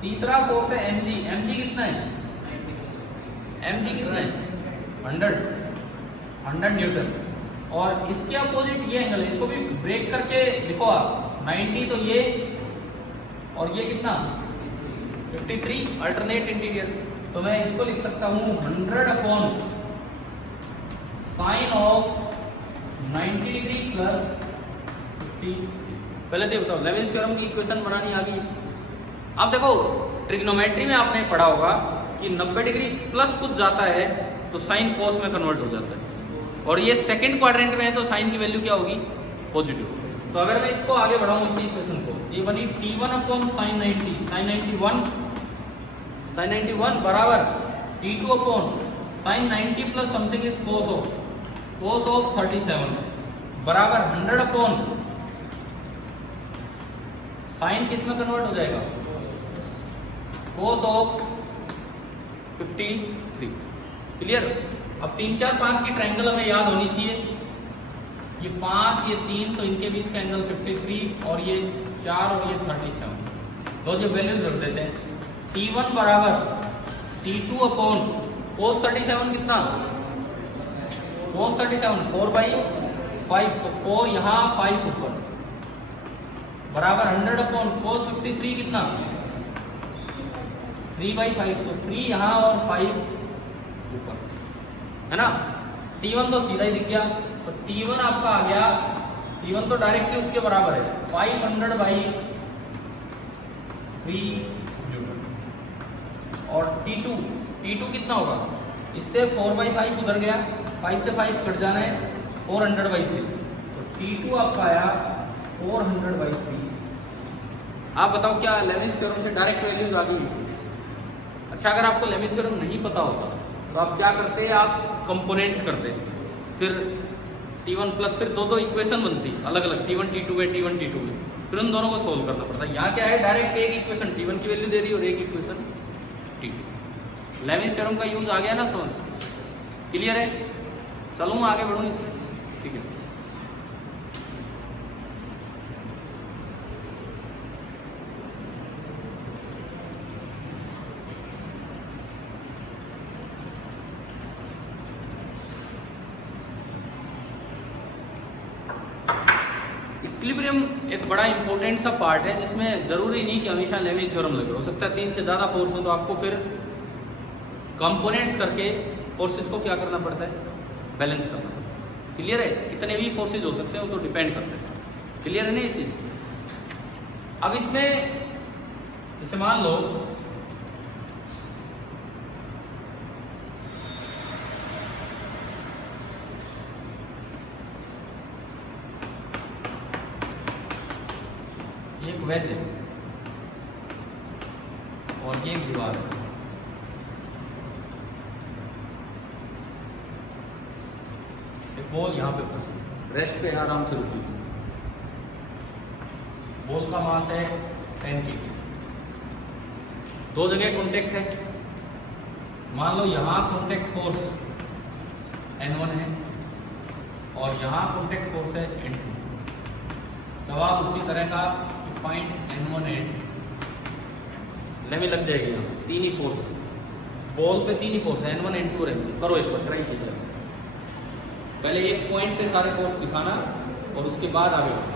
तीसरा फोर्स है mg। mg कितना है? mg कितना है? 100 न्यूटन। और इसके अपोजिट ये एंगल है, इसको भी ब्रेक करके लिखो आप। 90 तो ये, और ये कितना? 53 अल्टरनेट इंटीरियर। तो मैं इसको लिख सकता हूं 100 upon sine of 90 degree plus 50। पहले तो बताओ लेविस थ्योरम की इक्वेशन बनानी आ गई। अब देखो ट्रिग्नोमेट्री में आपने पढ़ा होगा कि 90 डिग्री प्लस कुछ जाता है तो साइन कॉस में कन्वर्ट हो जाता है, और ये सेकंड क्वाड्रेंट में है तो साइन की वैल्यू क्या होगी? पॉजिटिव। तो अगर मैं इसको आगे बढ़ाऊं इसी इक्वेशन को, ये बनी T1 अपॉन साइन 90, साइन 91 बराबर T2 upon sine 90 plus something is cos of 37 बराबर 100 अपॉन साइन किस में कन्वर्ट हो जाएगा? cos of 53। क्लियर? अब 3 4 5 की ट्रायंगल हमें याद होनी चाहिए। ये 5 ये 3, तो इनके बीच का एंगल 53, और ये 4 और ये 37। तो जो वैल्यूज रख देते हैं, T1 बराबर T2 अपॉन cos 37 कितना? cos 37 4/5, तो 4 यहाँ 5 ऊपर बराबर 100 अपॉन cos 53 कितना? 3/5, तो 3 यहाँ और 5 ऊपर, है ना। T1 तो सीधा ही दिख गया, तो T1 आपका आ गया, T1 तो डायरेक्टली उसके बराबर है 500/3 न्यूटन। और T2 कितना होगा? इससे 4/5 उधर गया, 5 से 5 कट जाना है, 400/3। तो T2 आपका आया 400/3। आप बताओ क्या लेविस थ्योरम से डायरेक्ट वैल्यूज आ गई? अच्छा, अगर आपको लेविस थ्योरम नहीं पता होता तो आप क्या करते? आप कंपोनेंट्स करते, फिर T1 प्लस, फिर दो इक्वेशन बनती अलग अलग, T1 T2 है, T1 T2 है, फिर उन दोनों को सोल्व करना पड़ता। यहाँ क्या है? डायरेक्ट एक इक्वेशन T1 की वैल्यू दे रही है और एक इक्वेशन T2। लेविस थ्योरम का यूज आ गया ना समझ? क्लियर है? चलो मैं आगे बढ़ूँ इसमें, ठीक है। इक्विलिब्रियम एक बड़ा इंपॉर्टेंट सा पार्ट है, जिसमें जरूरी नहीं कि हमेशा लेविस थ्योरम लगे, हो सकता है 3 से ज्यादा फोर्स हो, तो आपको फिर कंपोनेंट्स करके फोर्सेस को क्या करना पड़ता है? बैलेंस करना पड़ता है। क्लियर है? कितने भी फोर्सेस हो सकते हैं वो तो डिपेंड करते हैं। क्लियर है ना ये चीज? अब इसमें जैसे मान लो एक वेज है और ये एक दीवार है। एक बॉल यहाँ पे फंसी, रेस्ट पे आराम से रुकी। बॉल का मास है 10 kg। दो जगह कांटेक्ट है। मान लो यहाँ कांटेक्ट फोर्स N1 है और यहाँ कांटेक्ट फोर्स है N2। सवाल उसी तरह का, फाइंड N1 एंड लेवल लग जाएगी यहाँ, 3 ही फोर्स है बॉल पे, 3 ही फोर्स है N1 N2 और N3। करो एक बार ट्राई कीजिए। पहले एक पॉइंट पे सारे फोर्स दिखाना और उसके बाद आगे बढ़ना।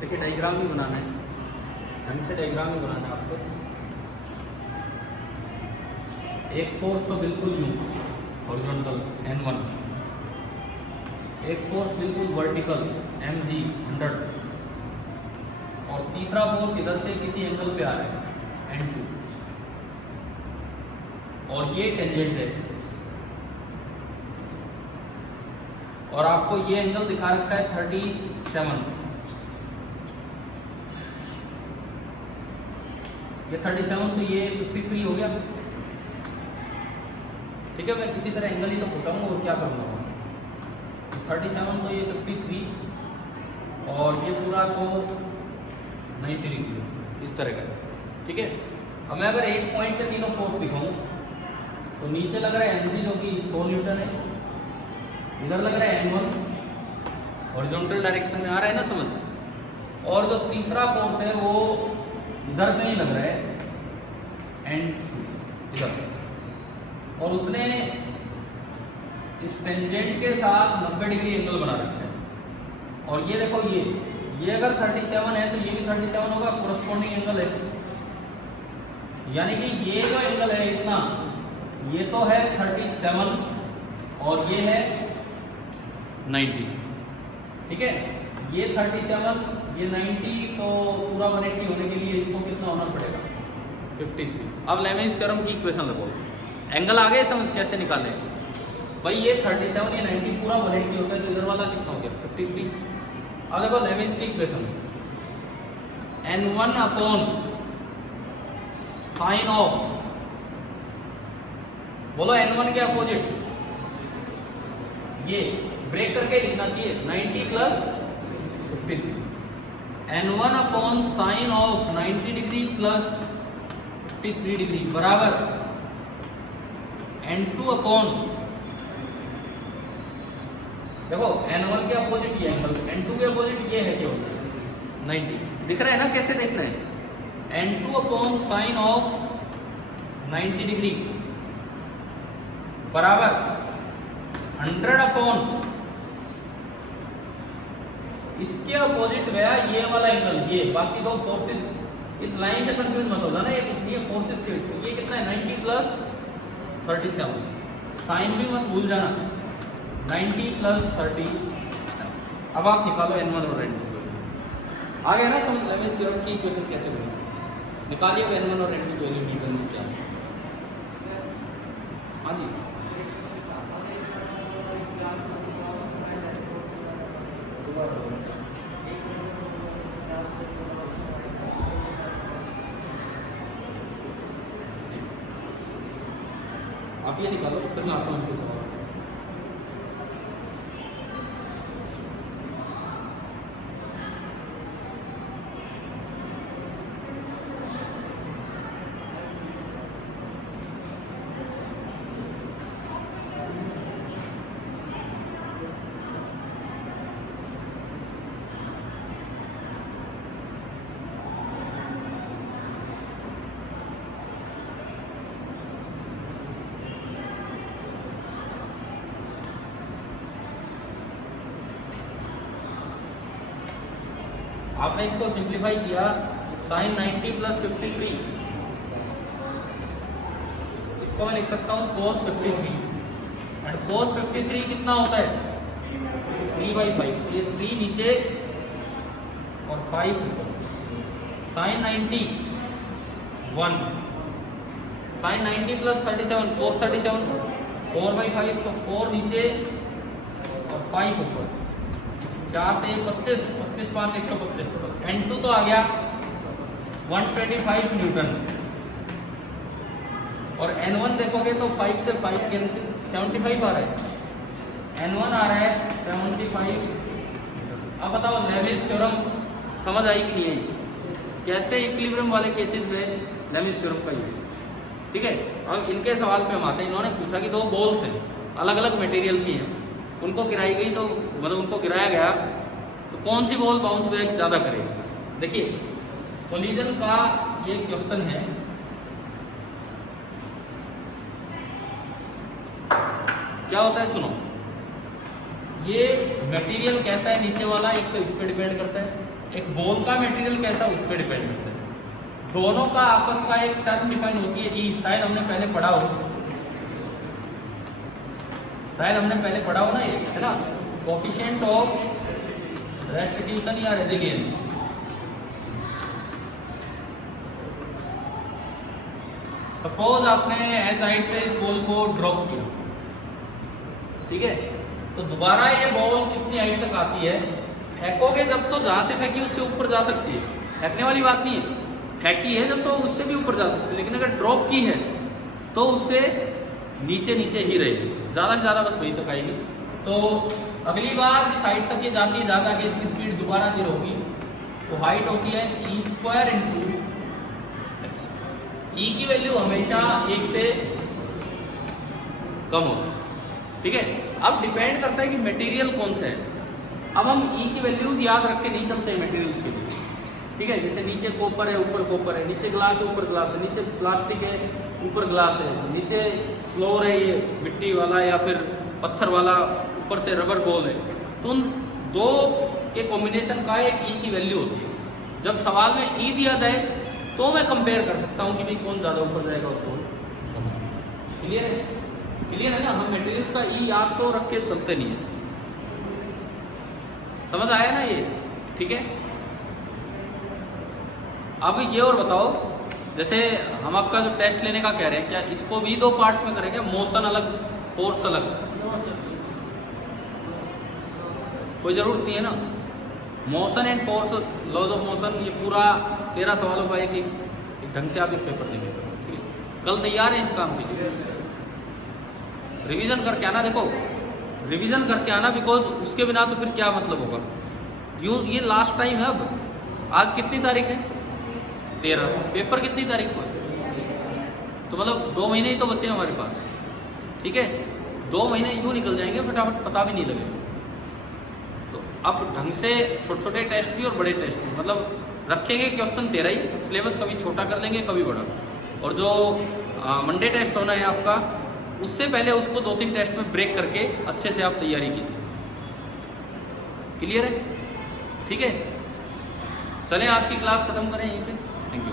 देखिए डायग्राम भी बनाना है, ढंग से डायग्राम भी बनाना है आपको। एक फोर्स तो बिल्कुल यूं हॉरिजॉन्टल N1, एक फोर्स बिल्कुल वर्टिकल mg 100, और तीसरा फोर्स इधर से किसी एंगल पे आ रहा है N2, और ये टेंजेंट है, और आपको ये एंगल दिखा रखा है 37। ये 37 तो ये 53 हो गया। ठीक है, मैं किसी तरह एंगल ही तो पूछाऊंगा और क्या करूंगा। 37 तो ये 53, और ये पूरा तो 90 डिग्री इस तरह का। ठीक है, अब मैं अगर एक पॉइंट पे तीनों फोर्स दिखाऊं तो नीचे लग रहा है mg जो कि 100 न्यूटन है, इधर लग रहा है N1 हॉरिजॉन्टल डायरेक्शन में आ रहा है ना समझ, और जो तीसरा फोर्स है वो इधर पे ही लग रहा है N2 इधर, और उसने इस टेंजेंट के साथ 90 डिग्री एंगल बना रखा है। और ये देखो ये अगर 37 है तो ये भी 37 होगा, कोरस्पॉन्डिंग एंगल है। यानी कि ये जो एंगल है इतना, ये तो है 37 और ये है 90। ठीक है, ये 37 ये 90, तो पूरा 180 होने के लिए इसको कितना होना पड़ेगा 53। अब लेमेंस थ्योरम की इक्वेशन लगाओ, एंगल आ गए समझ कैसे निकालें भाई। ये 37 ये 90 पूरा 180 होता है, तो इधर वाला कितना हो गया 53। अब देखो लेमेंस की equation, N1 upon sine of, बोलो N1 के अपोजिट, ये ब्रेक करके लिखना चाहिए 90 plus 53। N1 upon sine of 90 degree plus 53 degree बराबर N2 अपॉन, देखो N1 के अपोजिट ये एंगल, N2 के अपोजिट ये है क्यों 90, दिख रहा है ना कैसे देख रहे हैं। N2 upon sine of 90 degree बराबर 100 अपॉन इसके अपोजिट गया ये वाला एंगल, ये बाकी दो फोर्सेस इस लाइन से कंफ्यूज मत होगा ना, ये कुछ नहीं है फोर्सेस के। ये कितना है 90 प्लस 37, साइन भी मत भूल जाना, 90 प्लस 37। अब आप निकालो N1 और N2 आ गया ना समझ। लेमेंस थ्योरम की इक्वेशन कैसे बनी, निकालिए N1 और N2 की वैल्यू निकालनी क्या है। हाँ जी, आप ये निकालो, फिर मैं आता हूँ उनके सवाल। आपने इसको सिंप्लीफाई किया, साइन 90 प्लस 53, इसको मैं लिख सकता हूँ cos 53, एंड cos 53 कितना होता है 3/5, ये 3 नीचे और 5 ऊपर। साइन 90 1, साइन 90 प्लस 37 cos 37 4/5, तो 4 नीचे और 5 ऊपर, 4 से 25, 25 5 125। N2 तो आ गया 125 न्यूटन, और N1 देखोगे तो 5 से 5 कैंसिल, 75 आ रहा है, N1 आ रहा है 75। अब बताओ लेमेंस थ्योरम समझ आई कि नहीं आई, कैसे इक्विलिब्रियम वाले केसेस में लेमेंस थ्योरम का यूज। ठीक है, अब इनके सवाल पे हम आते हैं। इन्होंने पूछा कि दो बॉल्स हैं, अलग अलग मटेरियल की हैं, उनको गिराई गई, तो मतलब उनको गिराया गया तो कौन सी बॉल बाउंस बैक ज़्यादा करेगी। देखिए कोलिजन का ये क्वेश्चन है, क्या होता है सुनो, ये मटेरियल कैसा है नीचे वाला, एक तो इस पर डिपेंड करता है, एक बॉल का मटेरियल कैसा, उस पर डिपेंड करता है। दोनों का आपस का एक टर्म डिफाइन होती है ई, शायद हमने पहले पढ़ा हो, ना, ये है ना, कोफिशिएंट ऑफ रेस्टिट्यूशन या रेजिलियंस। सपोज आपने एज हाइट से इस बॉल को ड्रॉप किया, ठीक है, तो दोबारा ये बॉल कितनी हाइट तक आती है, फेंकोगे जब तो जहां से फेंकी उससे ऊपर जा सकती है, फेंकने वाली बात नहीं है, फेंकी है जब तो उससे भी ऊपर जा सकती है, लेकिन अगर ड्रॉप की है तो उससे नीचे ही रहेगी, ज्यादा से ज्यादा बस वही तक आएगी। तो अगली बार जिस हाइट तक ये जाती है, ज्यादा कि इसकी स्पीड दोबारा 0 होगी, तो हाइट होती है e² इंटू ई की वैल्यू हमेशा 1 से कम होती है, ठीक है। अब डिपेंड करता है कि मटेरियल कौन सा है। अब हम ई की वैल्यूज याद रख के नहीं चलते हैं मटेरियल्स के लिए, ठीक है। जैसे नीचे कॉपर है, ऊपर कॉपर है, नीचे ग्लास है, ऊपर ग्लास है, नीचे प्लास्टिक है, ऊपर ग्लास है, नीचे फ्लोर है ये मिट्टी वाला या फिर पत्थर वाला, ऊपर से रबर बॉल है, तो उन दो के कॉम्बिनेशन का एक ई की वैल्यू होती है। जब सवाल में ई दिया जाए तो मैं कंपेयर कर सकता हूँ कि भाई कौन ज़्यादा ऊपर जाएगा और कौन। क्लियर है? क्लियर है ना? हम मटेरियल्स का ई याद तो रख के चलते नहीं है। समझ आया ना ये? ठीक है। अब ये और बताओ, जैसे हम आपका जो टेस्ट लेने का कह रहे हैं, क्या इसको भी 2 पार्ट्स में करेंगे? मोशन अलग, फोर्स अलग, कोई जरूरत नहीं है ना। Motion and force, laws of motion, ये पूरा 13 सवालों का एक ढंग से आप इस पेपर देंगे। कल तैयार है इस काम के लिए? रिवीजन करके आना। देखो, रिवीजन करके आना, बिकॉज उसके बिना तो फिर क्या मतलब होगा। ये लास्ट टाइम है। अब आज कितनी तारीख है? 13। पेपर कितनी तारीख को है? तो मतलब 2 महीने ही तो बचे हमारे पास, ठीक है। 2 महीने यूं निकल जाएंगे फटाफट, पता भी नहीं लगेगा। तो अब ढंग से छोटे छोटे टेस्ट भी और बड़े टेस्ट भी, मतलब रखेंगे क्वेश्चन 13 ही, सिलेबस कभी छोटा कर देंगे कभी बड़ा। और जो मंडे टेस्ट होना है आपका, उससे पहले उसको 2-3 टेस्ट में ब्रेक करके अच्छे से आप तैयारी कीजिए। क्लियर है? ठीक है, चलें आज की क्लास खत्म करें यहीं पे। Thank you.